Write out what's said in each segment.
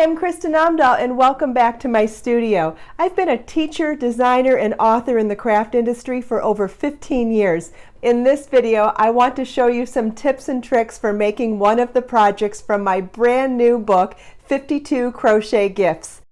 Hi, I'm Kristen Amdahl and welcome back to my studio. I've been a teacher, designer, and author in the craft industry for over 15 years. In this video, I want to show you some tips and tricks for making one of the projects from my brand new book, 52 Crochet Gifts.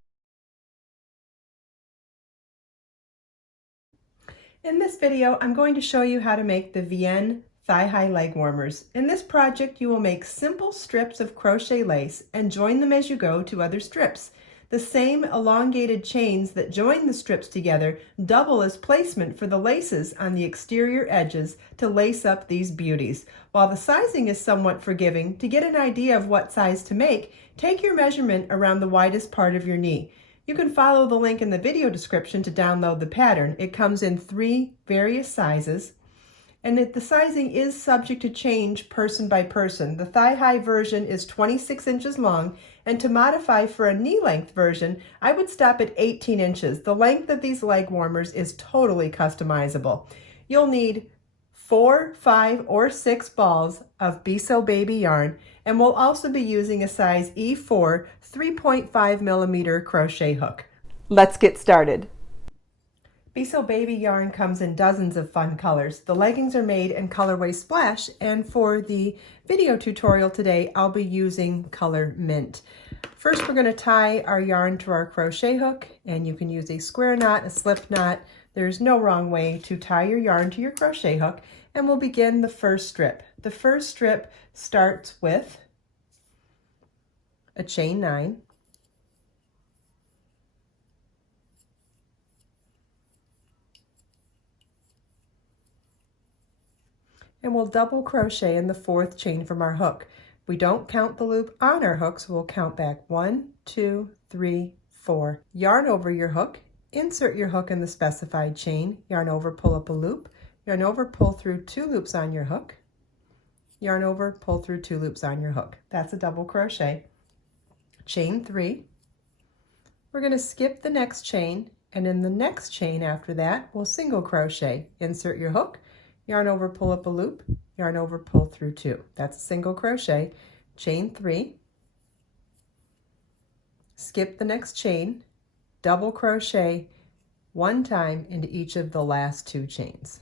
In this video, I'm going to show you how to make the Vienne thigh-high leg warmers. In this project, you will make simple strips of crochet lace and join them as you go to other strips. The same elongated chains that join the strips together double as placement for the laces on the exterior edges to lace up these beauties. While the sizing is somewhat forgiving, to get an idea of what size to make, take your measurement around the widest part of your knee. You can follow the link in the video description to download the pattern. It comes in 3 various sizes. And the sizing is subject to change person by person. The thigh-high version is 26 inches long, and to modify for a knee-length version, I would stop at 18 inches. The length of these leg warmers is totally customizable. You'll need 4, 5, or 6 balls of Baby yarn, and we'll also be using a size E4 3.5 millimeter crochet hook. Let's get started. Baby yarn comes in dozens of fun colors. The leggings are made in colorway Splash, and for the video tutorial today, I'll be using color Mint. First, we're going to tie our yarn to our crochet hook, and you can use a square knot, a slip knot. There's no wrong way to tie your yarn to your crochet hook, and we'll begin the first strip. The first strip starts with a chain 9. And we'll double crochet in the 4th chain from our hook. We don't count the loop on our hook, so we'll count back 1, 2, 3, 4. Yarn over your hook, insert your hook in the specified chain, yarn over, pull up a loop, yarn over, pull through 2 loops on your hook, yarn over, pull through 2 loops on your hook. That's a double crochet. Chain 3. We're going to skip the next chain, and in the next chain after that, we'll single crochet. Insert your hook, yarn over, pull up a loop, yarn over, pull through 2. That's a single crochet. Chain 3, skip the next chain, double crochet 1 time into each of the last 2 chains.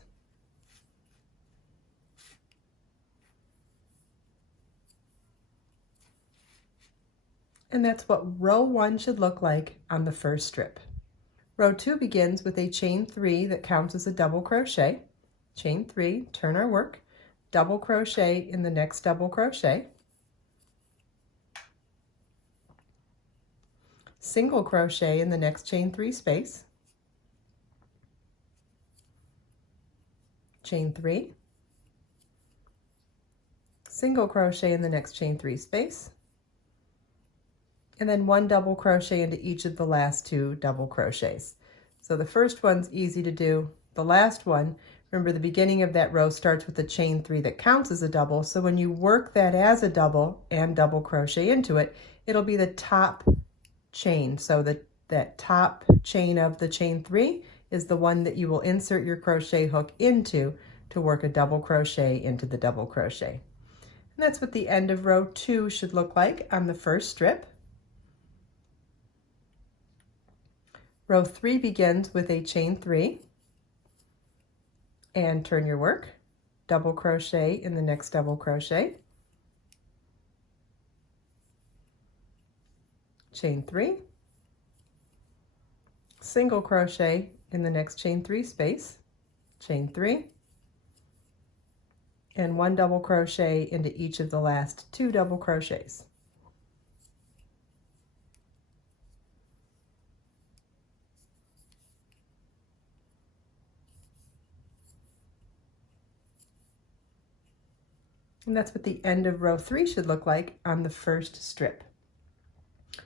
And that's what row 1 should look like on the first strip. Row 2 begins with a chain 3 that counts as a double crochet. Chain 3, turn our work, double crochet in the next double crochet, single crochet in the next chain 3 space, chain 3, single crochet in the next chain 3 space, and then 1 double crochet into each of the last 2 double crochets. So the first one's easy to do. The last one, remember the beginning of that row starts with a chain 3 that counts as a double, so when you work that as a double and double crochet into it, it'll be the top chain. So that top chain of the chain 3 is the one that you will insert your crochet hook into to work a double crochet into the double crochet. And that's what the end of row 2 should look like on the first strip. Row 3 begins with a chain 3. And turn your work, double crochet in the next double crochet, chain 3, single crochet in the next chain 3 space, chain 3, and 1 double crochet into each of the last 2 double crochets. And that's what the end of row 3 should look like on the first strip.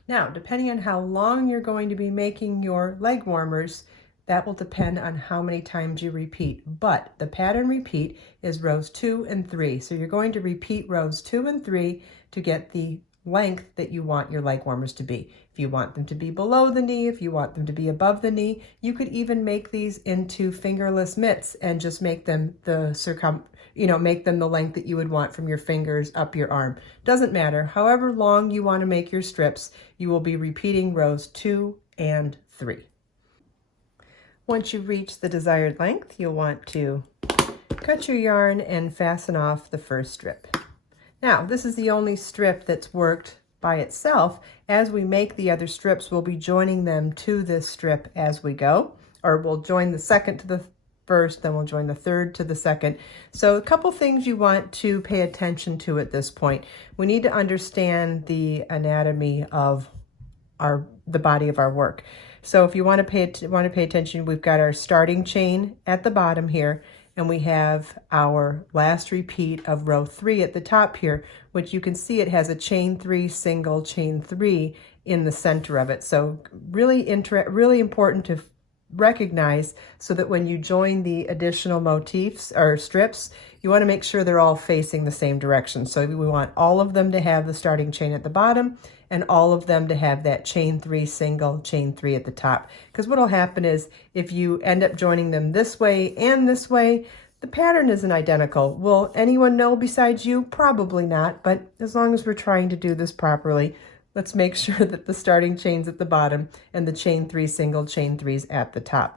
Now, depending on how long you're going to be making your leg warmers, that will depend on how many times you repeat. But the pattern repeat is rows 2 and 3. So you're going to repeat rows 2 and 3 to get the length that you want your leg warmers to be. If you want them to be below the knee, if you want them to be above the knee, you could even make these into fingerless mitts and just make them make them the length that you would want from your fingers up your arm. Doesn't matter. However long you want to make your strips, you will be repeating rows 2 and 3. Once you reach the desired length, you'll want to cut your yarn and fasten off the first strip. Now, this is the only strip that's worked by itself. As we make the other strips, we'll be joining them to this strip as we go, or we'll join the second to the first, then we'll join the third to the second. So a couple things you want to pay attention to at this point. We need to understand the anatomy of the body of our work. So if you want to pay attention, we've got our starting chain at the bottom here, and we have our last repeat of row 3 at the top here, which you can see it has a chain 3 single, chain 3 in the center of it. So really important to recognize, so that when you join the additional motifs or strips, you want to make sure they're all facing the same direction. So we want all of them to have the starting chain at the bottom and all of them to have that chain 3 single, chain 3 at the top. Because what will happen is if you end up joining them this way and this way, the pattern isn't identical. Will anyone know besides you? Probably not, but as long as we're trying to do this properly, let's make sure that the starting chain's at the bottom and the chain 3 single, chain 3's at the top.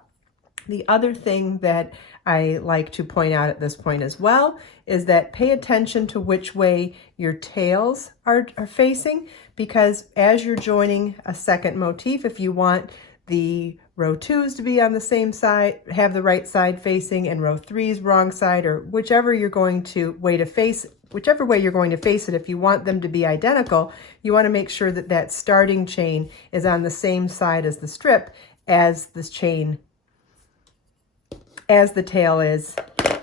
The other thing that I like to point out at this point as well is that pay attention to which way your tails are facing, because as you're joining a second motif, if you want the row 2s to be on the same side, have the right side facing, and row 3's wrong side, or whichever way you're going to face it, if you want them to be identical, you want to make sure that that starting chain is on the same side as the strip as the tail is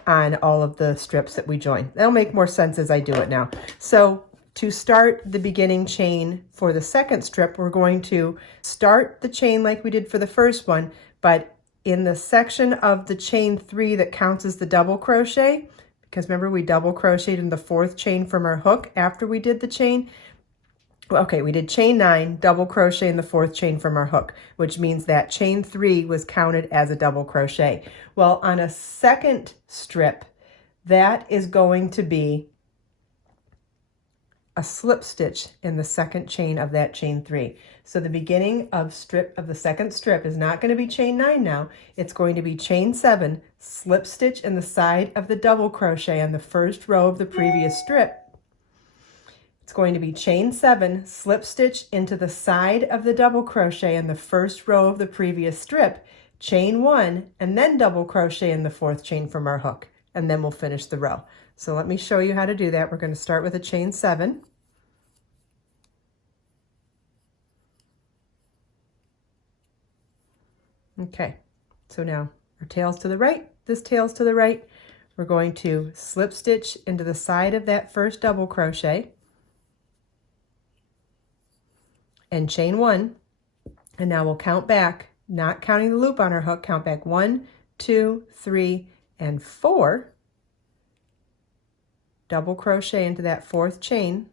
on all of the strips that we join. That'll make more sense as I do it now. So to start the beginning chain for the second strip, we're going to start the chain like we did for the first one, but in the section of the chain 3 that counts as the double crochet, because remember we double crocheted in the 4th chain from our hook after we did the chain. Okay, we did chain 9, double crochet in the 4th chain from our hook, which means that chain 3 was counted as a double crochet. Well, on a second strip, that is going to be a slip stitch in the second chain of that chain 3. So the beginning of the second strip is not going to be chain 9 now. It's going to be chain 7, slip stitch in the side of the double crochet on the first row of the previous strip. It's going to be chain 7, slip stitch into the side of the double crochet in the first row of the previous strip, chain 1, and then double crochet in the 4th chain from our hook, and then we'll finish the row. So let me show you how to do that. We're going to start with a chain 7. Okay, so now our tail's to the right, this tail's to the right. We're going to slip stitch into the side of that first double crochet and chain 1, and now we'll count back, not counting the loop on our hook, count back 1, 2, 3, and 4, double crochet into that 4th chain,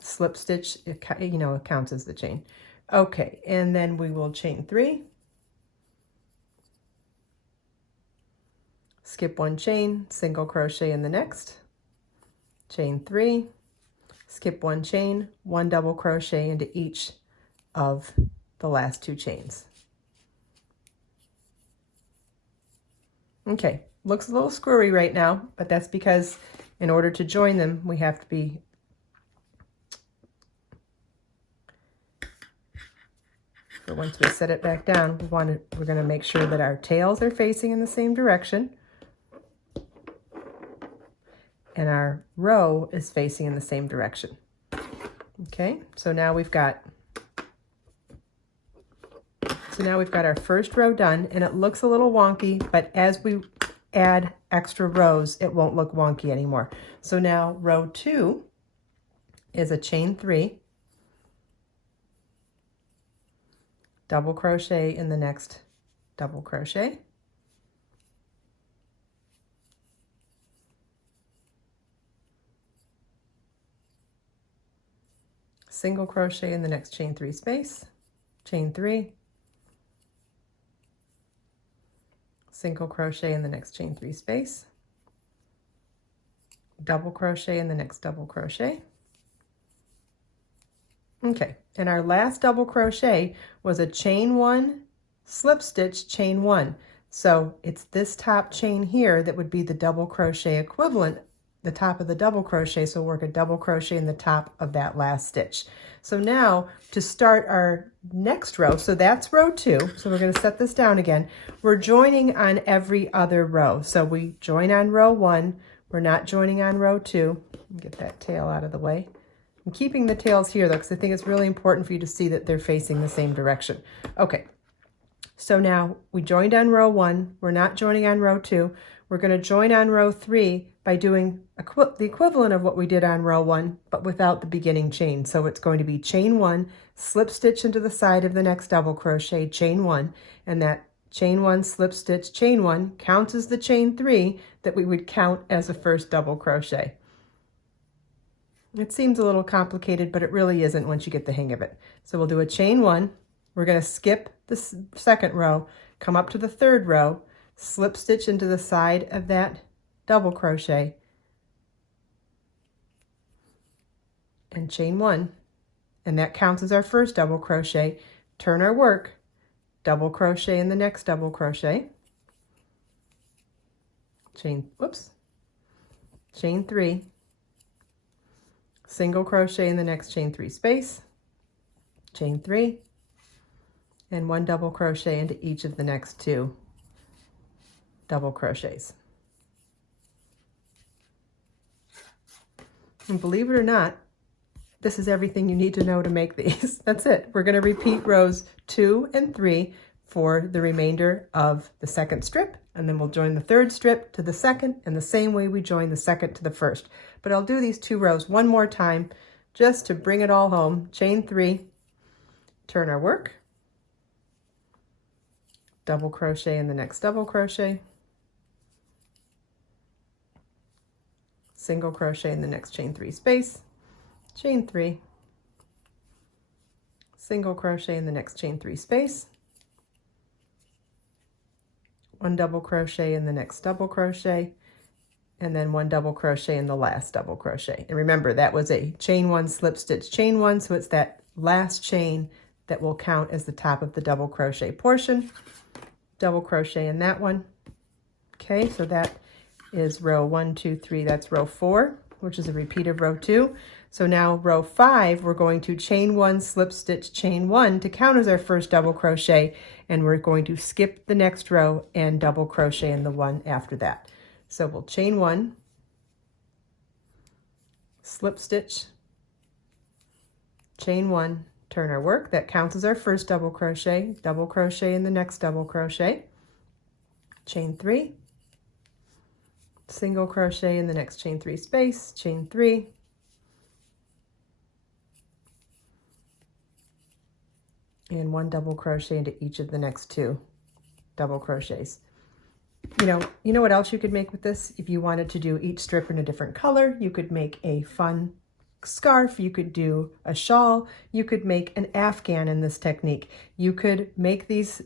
slip stitch, it counts as the chain. Okay, and then we will chain 3, skip 1 chain, single crochet in the next, chain 3, skip 1 chain, 1 double crochet into each of the last 2 chains. Okay, looks a little squirry right now, but that's because in order to join them, we have to be once we set it back down, we're going to make sure that our tails are facing in the same direction and our row is facing in the same direction. Okay, so now we've got our first row done, and it looks a little wonky, but as we add extra rows, it won't look wonky anymore. So now row 2 is a chain 3, double crochet in the next double crochet, single crochet in the next chain 3 space, chain 3, single crochet in the next chain 3 space, double crochet in the next double crochet. Okay, and our last double crochet was a chain 1, slip stitch, chain 1. So it's this top chain here that would be the double crochet equivalent, the top of the double crochet. So work a double crochet in the top of that last stitch. So now to start our next row, so that's row 2. So we're going to set this down again. We're joining on every other row. So we join on row 1. We're not joining on row 2. Get that tail out of the way. I'm keeping the tails here though, because I think it's really important for you to see that they're facing the same direction. Okay, so now we joined on row 1. We're not joining on row 2. We're going to join on row 3 by doing the equivalent of what we did on row 1, but without the beginning chain. So it's going to be chain 1, slip stitch into the side of the next double crochet, chain 1, and that chain 1, slip stitch, chain 1 counts as the chain 3 that we would count as a first double crochet. It seems a little complicated, but it really isn't once you get the hang of it. So we'll do a chain 1. We're going to skip the second row, come up to the third row, slip stitch into the side of that double crochet, and chain 1. And that counts as our first double crochet. Turn our work, double crochet in the next double crochet, chain 3, single crochet in the next chain 3 space, chain 3, and 1 double crochet into each of the next 2 double crochets. And believe it or not, this is everything you need to know to make these. That's it. We're going to repeat rows 2 and 3 for the remainder of the second strip, and then we'll join the third strip to the second in the same way we join the second to the first. But I'll do these 2 rows one more time just to bring it all home. Chain 3, turn our work, double crochet in the next double crochet, single crochet in the next chain 3 space, chain 3, single crochet in the next chain 3 space, 1 double crochet in the next double crochet, and then 1 double crochet in the last double crochet. And remember, that was a chain 1, slip stitch, chain 1, so it's that last chain that will count as the top of the double crochet portion. Double crochet in that one. Okay, so that is row 1, 2, 3, that's row 4, which is a repeat of row 2. So now row 5, we're going to chain 1, slip stitch, chain 1 to count as our first double crochet, and we're going to skip the next row and double crochet in the one after that. So we'll chain 1, slip stitch, chain 1, turn our work. That counts as our first double crochet in the next double crochet, chain 3, single crochet in the next chain 3 space, chain 3, and 1 double crochet into each of the next 2 double crochets. You know what else you could make with this? If you wanted to do each strip in a different color, you could make a fun scarf, you could do a shawl, you could make an afghan in this technique. You could make these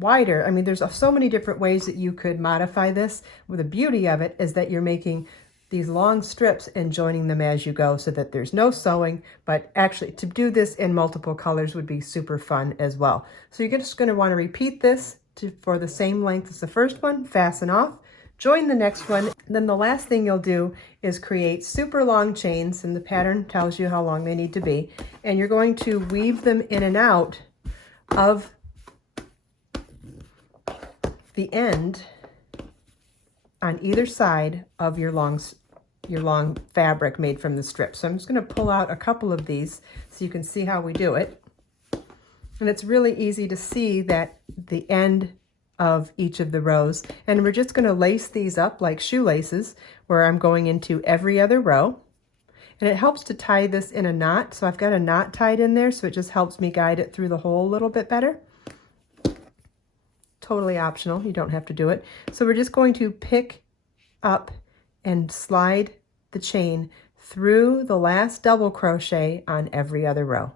wider. I mean, there's so many different ways that you could modify this. Well, the beauty of it is that you're making these long strips and joining them as you go so that there's no sewing, but actually to do this in multiple colors would be super fun as well. So you're just going to want to repeat this for the same length as the first one, fasten off, join the next one. Then the last thing you'll do is create super long chains, and the pattern tells you how long they need to be, and you're going to weave them in and out of the end on either side of your long fabric made from the strip. So I'm just going to pull out a couple of these so you can see how we do it. And it's really easy to see that the end of each of the rows, and we're just going to lace these up like shoelaces, where I'm going into every other row. And it helps to tie this in a knot. So I've got a knot tied in there, so it just helps me guide it through the hole a little bit better. Totally optional, you don't have to do it. So we're just going to pick up and slide the chain through the last double crochet on every other row.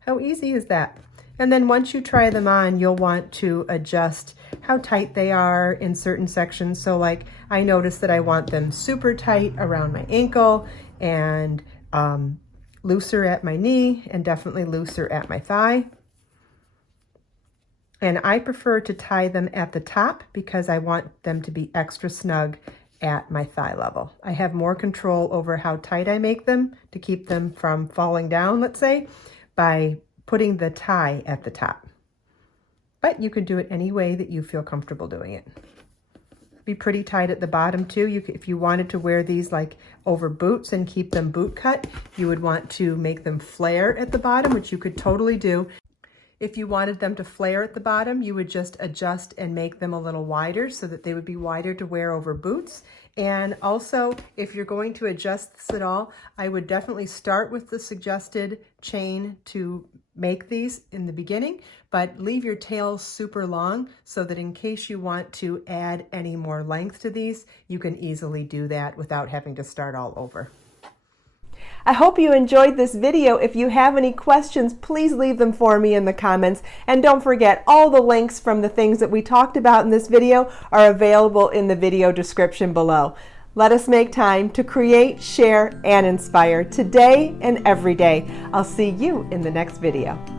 How easy is that? And then once you try them on, you'll want to adjust how tight they are in certain sections. So like I noticed that I want them super tight around my ankle and looser at my knee and definitely looser at my thigh. And I prefer to tie them at the top because I want them to be extra snug at my thigh level. I have more control over how tight I make them to keep them from falling down, let's say, by putting the tie at the top. But you could do it any way that you feel comfortable doing it. Be pretty tight at the bottom too. If you wanted to wear these like over boots and keep them boot cut, you would want to make them flare at the bottom, which you could totally do. If you wanted them to flare at the bottom, you would just adjust and make them a little wider so that they would be wider to wear over boots. And also, if you're going to adjust this at all, I would definitely start with the suggested chain to make these in the beginning, but leave your tails super long so that in case you want to add any more length to these, you can easily do that without having to start all over. I hope you enjoyed this video. If you have any questions, please leave them for me in the comments. And don't forget, all the links from the things that we talked about in this video are available in the video description below. Let us make time to create, share, and inspire today and every day. I'll see you in the next video.